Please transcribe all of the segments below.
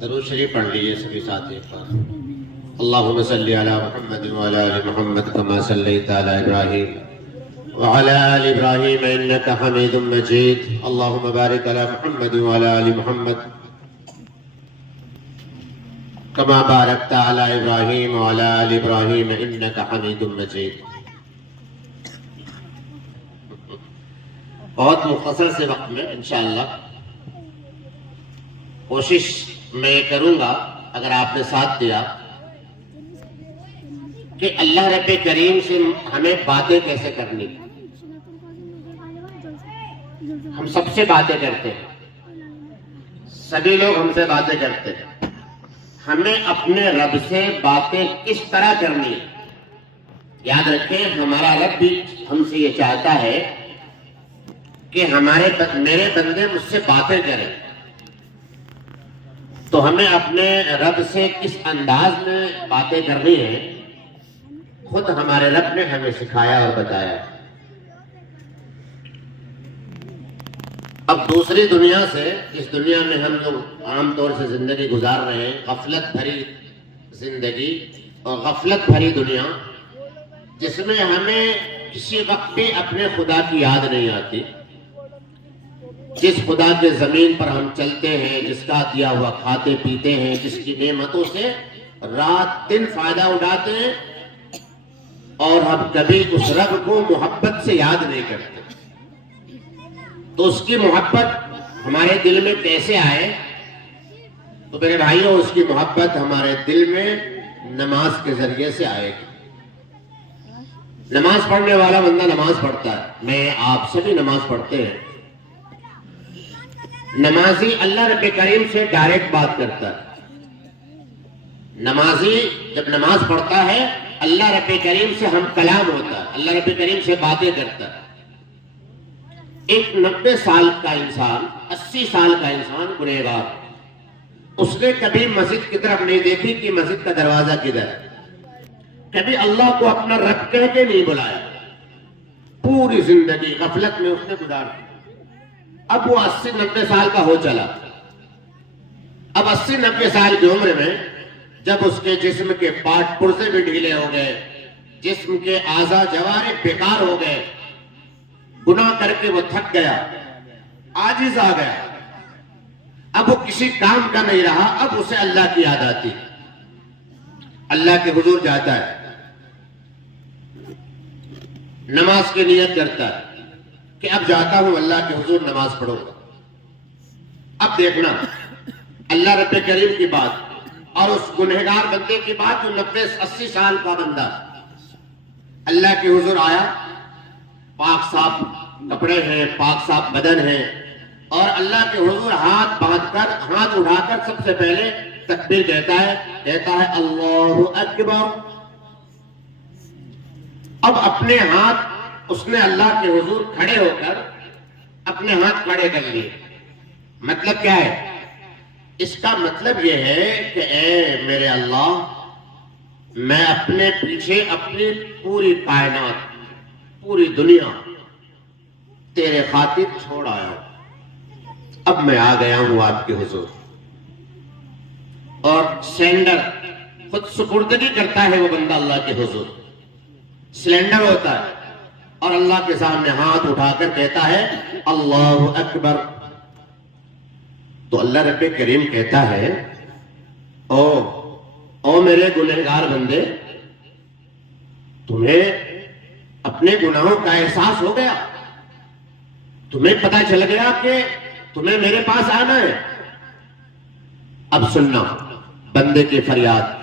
درود شریف پڑھ لیجیے سبھی ساتھی ایک بار. اللہم صلی علی محمد وعلی آل محمد کما صلیت علی ابراہیم وعلی آل ابراہیم انکا حمید مجید. اللہم بارک علی محمد وعلی آل محمد کما بارکت علی ابراہیم وعلی آل ابراہیم انکا حمید مجید. بہت مختصر سے وقت میں انشاءاللہ کوشش میں کروں گا، اگر آپ نے ساتھ دیا، کہ اللہ رب کریم سے ہمیں باتیں کیسے کرنی. ہم سب سے باتیں کرتے ہیں، سبھی لوگ ہم سے باتیں کرتے ہیں. ہمیں اپنے رب سے باتیں کس طرح کرنی. یاد رکھیں، ہمارا رب بھی ہم سے یہ چاہتا ہے کہ میرے بندے مجھ سے باتیں کریں. تو ہمیں اپنے رب سے کس انداز میں باتیں کرنی ہیں، خود ہمارے رب نے ہمیں سکھایا اور بتایا. اب دوسری دنیا سے، اس دنیا میں ہم لوگ عام طور سے زندگی گزار رہے ہیں، غفلت بھری زندگی اور غفلت بھری دنیا، جس میں ہمیں کسی وقت بھی اپنے خدا کی یاد نہیں آتی. جس خدا کے زمین پر ہم چلتے ہیں، جس کا دیا ہوا کھاتے پیتے ہیں، جس کی نعمتوں سے رات دن فائدہ اٹھاتے ہیں، اور ہم کبھی اس رب کو محبت سے یاد نہیں کرتے. تو اس کی محبت ہمارے دل میں کیسے آئے؟ تو میرے بھائیوں، اس کی محبت ہمارے دل میں نماز کے ذریعے سے آئے گی. نماز پڑھنے والا بندہ نماز پڑھتا ہے، میں آپ سے بھی نماز پڑھتے ہیں. نمازی اللہ رب کریم سے ڈائریکٹ بات کرتا ہے. نمازی جب نماز پڑھتا ہے، اللہ رب کریم سے ہم کلام ہوتا ہے، اللہ رب کریم سے باتیں کرتا ہے. ایک 90 سال کا انسان، 80 سال کا انسان گنہگار، اس نے کبھی مسجد کی طرف نہیں دیکھی کہ مسجد کا دروازہ کدھر ہے. کبھی اللہ کو اپنا رب کہہ کے نہیں بلایا. پوری زندگی غفلت میں اس نے گزار دی. اب وہ 80-90 سال کا ہو چلا. اب 80-90 سال کی عمر میں جب اس کے جسم کے پارٹ پرزے بھی ڈھیلے ہو گئے، جسم کے اعضاء جوارح بیکار ہو گئے، گناہ کر کے وہ تھک گیا، عاجز آ گیا، اب وہ کسی کام کا نہیں رہا. اب اسے اللہ کی یاد آتی، اللہ کے حضور جاتا ہے، نماز کی نیت کرتا ہے کہ اب جاتا ہوں اللہ کے حضور نماز پڑھوں گا. اب دیکھنا اللہ رب کریم کی بات اور اس گنہگار بندے کی بات، جو 90-80 سال کا بندہ اللہ کے حضور آیا، پاک صاف کپڑے ہیں، پاک صاف بدن ہے، اور اللہ کے حضور ہاتھ باندھ کر، ہاتھ اٹھا کر سب سے پہلے تکبیر کہتا ہے اللہ اکبر. اب اپنے ہاتھ اس نے اللہ کے حضور کھڑے ہو کر اپنے ہاتھ کھڑے کر لیے. مطلب کیا ہے اس کا؟ مطلب یہ ہے کہ اے میرے اللہ، میں اپنے پیچھے اپنی پوری کائنات، پوری دنیا تیرے خاطر چھوڑ آیا ہوں. اب میں آ گیا ہوں آپ کے حضور. اور سینڈر خود سپردگی کرتا ہے وہ بندہ اللہ کے حضور، سلینڈر ہوتا ہے، اور اللہ کے سامنے ہاتھ اٹھا کر کہتا ہے اللہ اکبر. تو اللہ رب کریم کہتا ہے او میرے گنہگار بندے، تمہیں اپنے گناہوں کا احساس ہو گیا، تمہیں پتہ چل گیا کہ تمہیں میرے پاس آنا ہے. اب سننا بندے کی فریاد.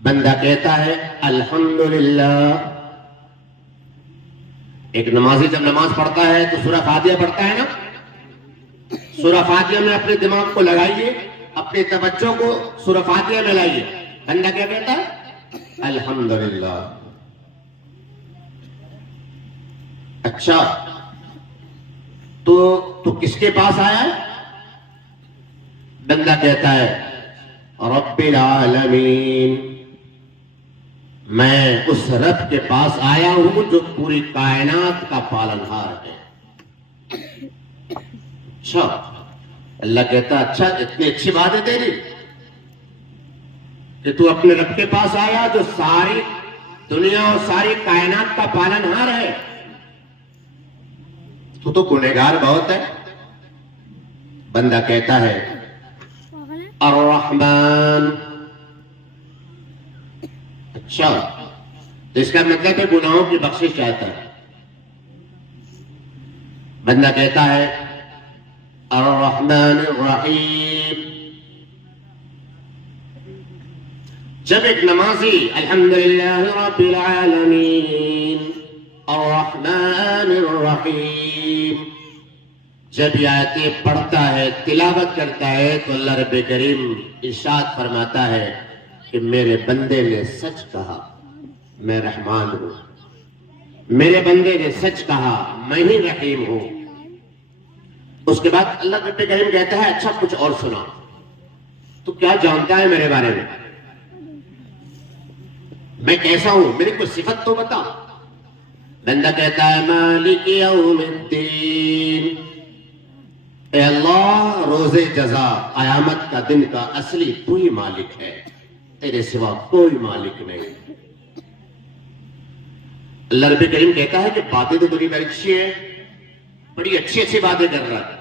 بندہ کہتا ہے الحمدللہ. ایک نمازی جب نماز پڑھتا ہے تو سورہ فاتحہ پڑھتا ہے نا. سورہ فاتحہ میں اپنے دماغ کو لگائیے، اپنی توجہ کو سورہ فاتحہ میں لائیے. بندہ کیا کہتا ہے؟ الحمدللہ. اچھا، تو کس کے پاس آیا ہے؟ بندہ کہتا ہے رب العالمین. میں اس رب کے پاس آیا ہوں جو پوری کائنات کا پالنہار ہے. اچھا، اللہ کہتا اچھا اتنی اچھی بات ہے تیری، کہ تو اپنے رب کے پاس آیا جو ساری دنیا اور ساری کائنات کا پالنہار ہے، تو گنہگار بہت ہے۔ بندہ کہتا ہے الرحمن، اچھا تو اس کا مطلب ہے گناہوں کی بخشش چاہتا ہے۔ بندہ کہتا ہے الرحمن الرحیم۔ جب ایک نمازی الحمدللہ رب العالمین الرحمن الرحیم جب یہ آیتیں پڑھتا ہے، تلاوت کرتا ہے، تو اللہ رب کریم ارشاد فرماتا ہے کہ میرے بندے نے سچ کہا میں رحمان ہوں، میرے بندے نے سچ کہا میں ہی رحیم ہوں۔ اس کے بعد اللہ رب کریم کہتا ہے اچھا کچھ اور سنا، تو کیا جانتا ہے میرے بارے میں کیسا ہوں، میری کوئی صفت تو بتا۔ بندہ کہتا ہے مالک یوم الدین، اے اللہ روز جزا قیامت کا دن کا اصلی تو ہی مالک ہے، تیرے سوا کوئی مالک نہیں۔ اللہ رب کریم کہتا ہے کہ باتیں تو بڑی اچھی ہیں، بڑی اچھی اچھی باتیں کر رہا ہے،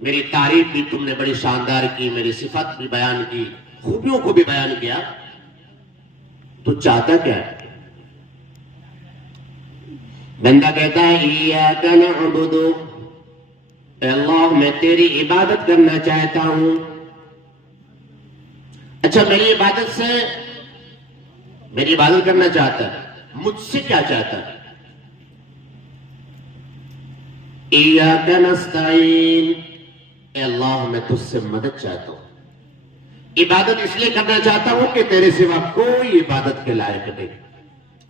میری تعریف بھی تم نے بڑی شاندار کی، میری صفت بھی بیان کی، خوبیوں کو بھی بیان کیا، تو چاہتا کیا ہے؟ بندہ کہتا ہے ایاک نعبد، اے اللہ میں تیری عبادت کرنا چاہتا ہوں۔ اچھا میری عبادت کرنا چاہتا ہے، مجھ سے کیا چاہتا ہے؟ ایاک نستعین، اے اللہ میں تجھ سے مدد چاہتا ہوں، عبادت اس لیے کرنا چاہتا ہوں کہ تیرے سوا کوئی عبادت کے لائق نہیں،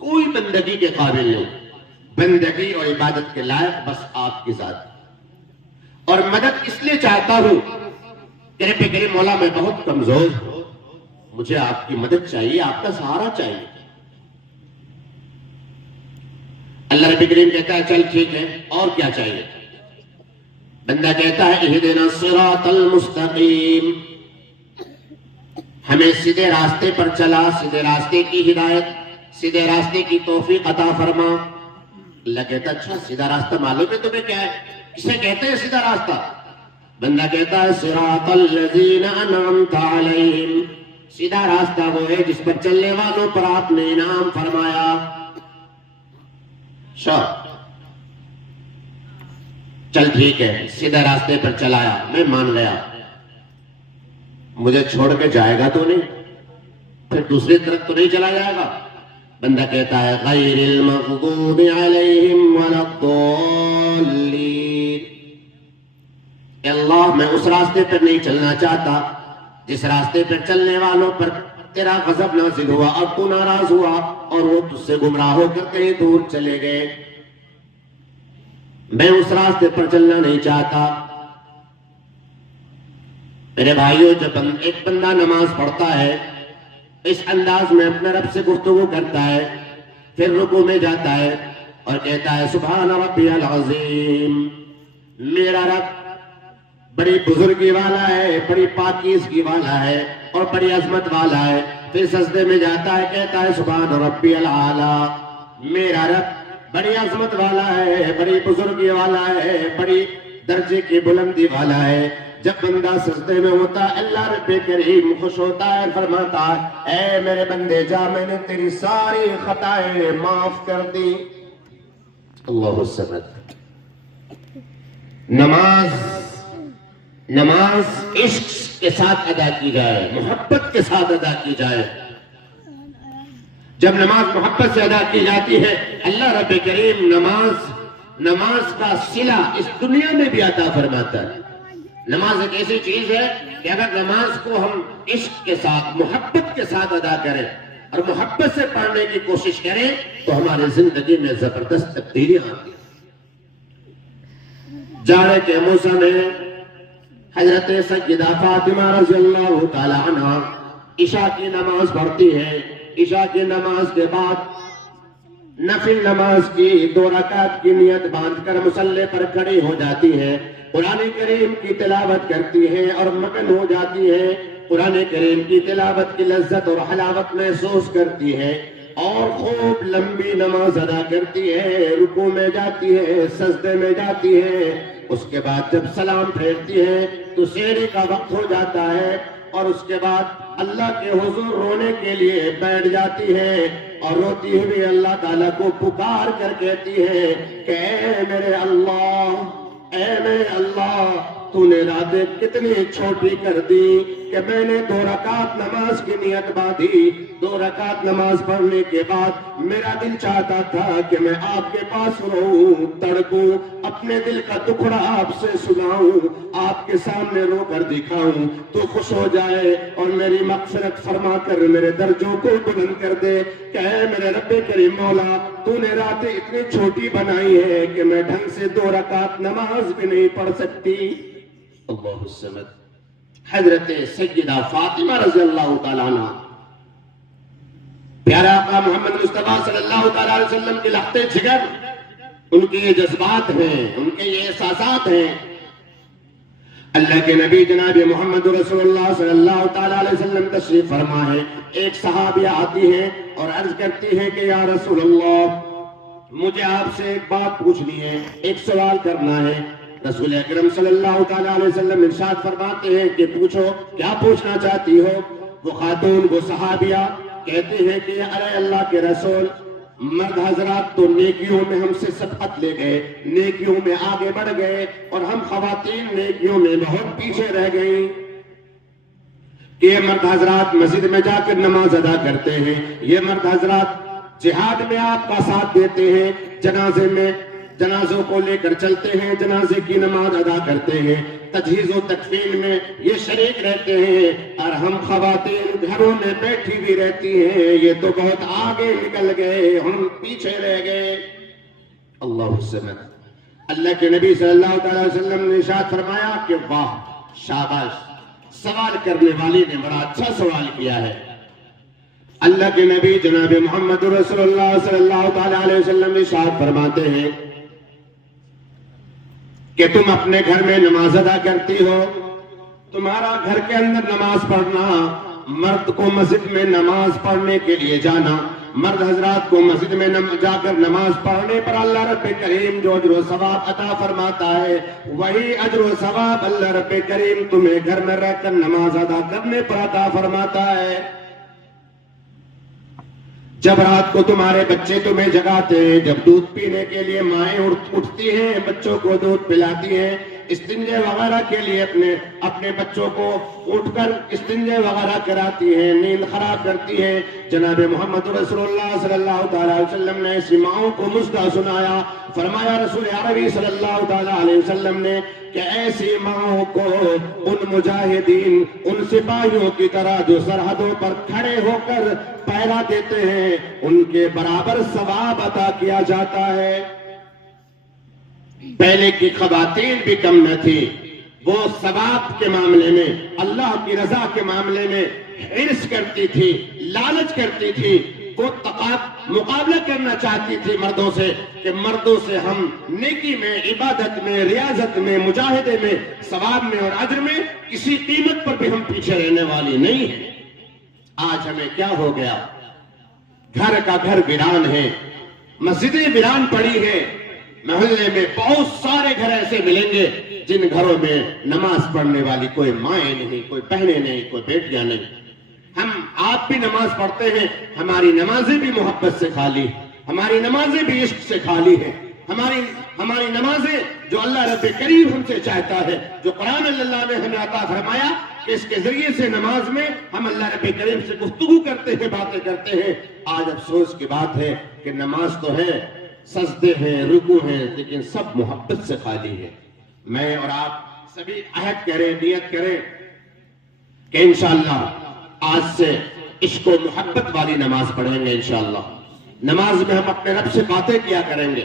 کوئی بندگی کے قابل نہیں، بندگی اور عبادت کے لائق بس آپ کی ذات۔ اور مدد اس لیے چاہتا ہوں کہ رب کریم مولا میں بہت کمزور ہوں، مجھے آپ کی مدد چاہیے، آپ کا سہارا چاہیے۔ اللہ رب کریم کہتا ہے چل ٹھیک ہے، اور کیا چاہیے؟ بندہ کہتا ہے اہدنا الصراط المستقیم، ہمیں سیدھے راستے پر چلا، سیدھے راستے کی ہدایت، سیدھے راستے کی توفیق عطا فرما۔ اللہ کہتا اچھا سیدھا راستہ معلوم ہے تمہیں کیا ہے؟ اسے کہتے ہیں سیدھا راستہ؟ بندہ کہتا ہے صراط الذین انعمت علیہم، سیدھا راستہ وہ ہے جس پر چلنے والوں پر آپ نے انعام فرمایا۔ چل ٹھیک ہے، سیدھا راستے پر چلایا، میں مان گیا، مجھے چھوڑ کے جائے گا تو نہیں، پھر دوسری طرف تو نہیں چلا جائے گا؟ بندہ کہتا ہے غیر المغضوب علیہم ولا الضالین، اے اللہ میں اس راستے پر نہیں چلنا چاہتا جس راستے پر چلنے والوں پر تیرا غضب نازل ہوا اور تو ناراض ہوا اور وہ تجھ سے گمراہ ہو کر کہیں دور چلے گئے، میں اس راستے پر چلنا نہیں چاہتا۔ میرے بھائیوں جب ایک بندہ نماز پڑھتا ہے اس انداز میں اپنے رب سے گفتگو کرتا ہے، پھر رکوع میں جاتا ہے اور کہتا ہے سبحان ربی العظیم، میرا رب بڑی بزرگی والا ہے، بڑی پاکیزگی والا ہے اور بڑی عظمت والا ہے، پھر سجدے میں جاتا ہے کہتا ہے سبحان ربی الاعلی، میرا رب بڑی عظمت والا ہے، بڑی بزرگی والا ہے، بڑی درجے کی بلندی والا ہے۔ جب بندہ سجدے میں ہوتا ہے اللہ رب کریم خوش ہوتا ہے، فرماتا ہے اے میرے بندے جا، میں نے تیری ساری خطائیں معاف کر دی۔ اللہ الصمد۔ نماز عشق کے ساتھ ادا کی جائے، محبت کے ساتھ ادا کی جائے۔ جب نماز محبت سے ادا کی جاتی ہے اللہ رب کریم نماز کا صلہ اس دنیا میں بھی عطا فرماتا ہے۔ نماز ایک ایسی چیز ہے کہ اگر نماز کو ہم عشق کے ساتھ محبت کے ساتھ ادا کریں اور محبت سے پڑھنے کی کوشش کریں تو ہماری زندگی میں زبردست تبدیلیاں آتی ہیں۔ جاڑے کے موسم میں حضرت سیدہ فاطمہ رضی اللہ تعالی عنہ عشاء کی نماز پڑھتی ہے، عشاء کی نماز کے بعد نفل نماز کی 2 رکعت کی نیت باندھ کر مصلی پر کھڑی ہو جاتی ہے، قرآن کریم کی تلاوت کرتی ہے اور مگن ہو جاتی ہے۔ قرآن کریم کی تلاوت کی لذت اور حلاوت محسوس کرتی ہے اور خوب لمبی نماز ادا کرتی ہے، رکوع میں جاتی ہے، سجدے میں جاتی ہے، اس کے بعد جب سلام پھیرتی ہے تو سحری کا وقت ہو جاتا ہے اور اس کے بعد اللہ کے حضور رونے کے لیے بیٹھ جاتی ہے اور روتی ہوئی اللہ تعالیٰ کو پکار کر کہتی ہے کہ اے میرے اللہ، اے میرے اللہ، تو نے راتیں کتنی چھوٹی کر دی کہ میں نے 2 رکعت نماز کی نیت باندھی، 2 رکعت نماز پڑھنے کے بعد میرا دل چاہتا تھا کہ میں آپ کے پاس رہوں، تڑپوں، اپنے دل کا ٹکڑا آپ سے سناؤں، آپ کے سامنے رو کر دکھاؤں تو خوش ہو جائے اور میری مغفرت فرما کر میرے درجوں کو بلند کر دے کہ اے میرے رب کریم مولا، تو نے راتیں اتنی چھوٹی بنائی ہے کہ میں ڈھنگ سے 2 رکعت نماز بھی نہیں پڑھ سکتی۔ اللہ الصمد۔ حضرت سیدہ فاطمہ رضی اللہ تعالیٰ عنہ، پیارا آقا محمد مصطفیٰ صلی اللہ تعالیٰ علیہ وسلم کے لختے جگر، ان کے یہ جذبات ہیں، ان کے یہ احساسات ہیں۔ اللہ کے نبی جناب محمد رسول اللہ صلی اللہ تعالیٰ علیہ وسلم تشریف فرما ہے، ایک صحابیہ آتی ہے اور عرض کرتی ہے کہ یا رسول اللہ، مجھے آپ سے ایک بات پوچھنی ہے، ایک سوال کرنا ہے۔ رسول اکرم صلی اللہ تعالیٰ علیہ وسلم ارشاد فرماتے ہیں کہ پوچھو، کیا پوچھنا چاہتی ہو؟ وہ خاتون، وہ صحابیہ کہتے ہیں کہ ارے اللہ کے رسول، مرد حضرات تو نیکیوں میں ہم سے سبقت لے گئے، نیکیوں میں آگے بڑھ گئے اور ہم خواتین نیکیوں میں بہت پیچھے رہ گئیں کہ یہ مرد حضرات مسجد میں جا کر نماز ادا کرتے ہیں، یہ مرد حضرات جہاد میں آپ کا ساتھ دیتے ہیں، جنازے میں جنازوں کو لے کر چلتے ہیں، جنازے کی نماز ادا کرتے ہیں، تجہیز و تکفین میں یہ شریک رہتے ہیں، اور ہم خواتین گھروں میں بیٹھی بھی رہتی ہیں، یہ تو بہت آگے نکل گئے، ہم پیچھے رہ گئے۔ اللہ الصمد۔ اللہ کے نبی صلی اللہ تعالی وسلم نے ارشاد فرمایا کہ واہ، شاباش، سوال کرنے والی نے بڑا اچھا سوال کیا ہے۔ اللہ کے نبی جناب محمد رسول اللہ صلی اللہ تعالی علیہ وسلم ارشاد فرماتے ہیں کہ تم اپنے گھر میں نماز ادا کرتی ہو، تمہارا گھر کے اندر نماز پڑھنا، مرد کو مسجد میں نماز پڑھنے کے لیے جانا، مرد حضرات کو مسجد میں جا کر نماز پڑھنے پر اللہ رب کریم جو اجر و ثواب عطا فرماتا ہے، وہی اجر و ثواب اللہ رب کریم تمہیں گھر میں رہ کر نماز ادا کرنے پر عطا فرماتا ہے۔ جب رات کو تمہارے بچے تمہیں جگاتے ہیں، جب دودھ پینے کے لیے مائیں اٹھتی ہیں، بچوں کو دودھ پلاتی ہیں، استنجے وغیرہ کے لیے اپنے بچوں کو اٹھ کر استنجے وغیرہ کراتی ہیں، نیند خراب کرتی ہیں، جناب محمد رسول اللہ صلی اللہ تعالیٰ علیہ وسلم نے ایسی ماؤں کو مسکا سنایا، فرمایا رسول عربی صلی اللہ تعالیٰ علیہ وسلم نے کہ ایسی ماؤں کو ان مجاہدین، ان سپاہیوں کی طرح جو سرحدوں پر کھڑے ہو کر پہرا دیتے ہیں، ان کے برابر ثواب عطا کیا جاتا ہے۔ پہلے کی خواتین بھی کم نہ تھی، وہ ثواب کے معاملے میں، اللہ کی رضا کے معاملے میں حرص کرتی تھی، لالچ کرتی تھی، وہ مقابلہ کرنا چاہتی تھی مردوں سے کہ مردوں سے ہم نیکی میں، عبادت میں، ریاضت میں، مجاہدے میں، ثواب میں اور اجر میں کسی قیمت پر بھی ہم پیچھے رہنے والی نہیں ہیں۔ آج ہمیں کیا ہو گیا؟ گھر کا گھر ویران ہے، مسجدیں ویران پڑی ہیں، محلے میں بہت سارے گھر ایسے ملیں گے جن گھروں میں نماز پڑھنے والی کوئی مائیں نہیں، کوئی بہنیں نہیں، کوئی بیٹیاں نہیں۔ ہم آپ بھی نماز پڑھتے ہیں، ہماری نمازیں بھی محبت سے خالی، ہماری نمازیں بھی عشق سے خالی ہیں، ہماری نمازیں جو اللہ رب کریم ہم سے چاہتا ہے، جو قرآن اللہ نے ہمیں عطا فرمایا کہ اس کے ذریعے سے نماز میں ہم اللہ رب کریم سے گفتگو کرتے ہیں، باتیں کرتے ہیں۔ آج افسوس کی بات ہے کہ نماز تو ہے، سجدے ہیں، رکوع ہیں، لیکن سب محبت سے خالی ہے۔ میں اور آپ سبھی عہد کریں، نیت کریں کہ انشاءاللہ آج سے عشق و محبت والی نماز پڑھیں گے انشاءاللہ۔ نماز میں ہم اپنے رب سے باتیں کیا کریں گے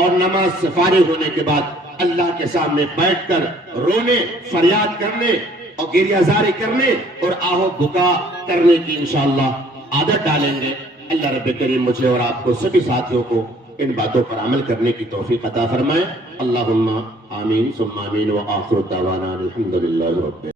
اور نماز سے فارغ ہونے کے بعد اللہ کے سامنے بیٹھ کر رونے، فریاد کرنے اور گریہ زاری کرنے اور آہو بکا کرنے کی انشاءاللہ عادت ڈالیں گے۔ اللہ رب کریم مجھے اور آپ کو سبھی ساتھیوں کو ان باتوں پر عمل کرنے کی توفیق عطا فرمائے۔ اللہم آمین ثم آمین وآخر دعوانا الحمدللہ رب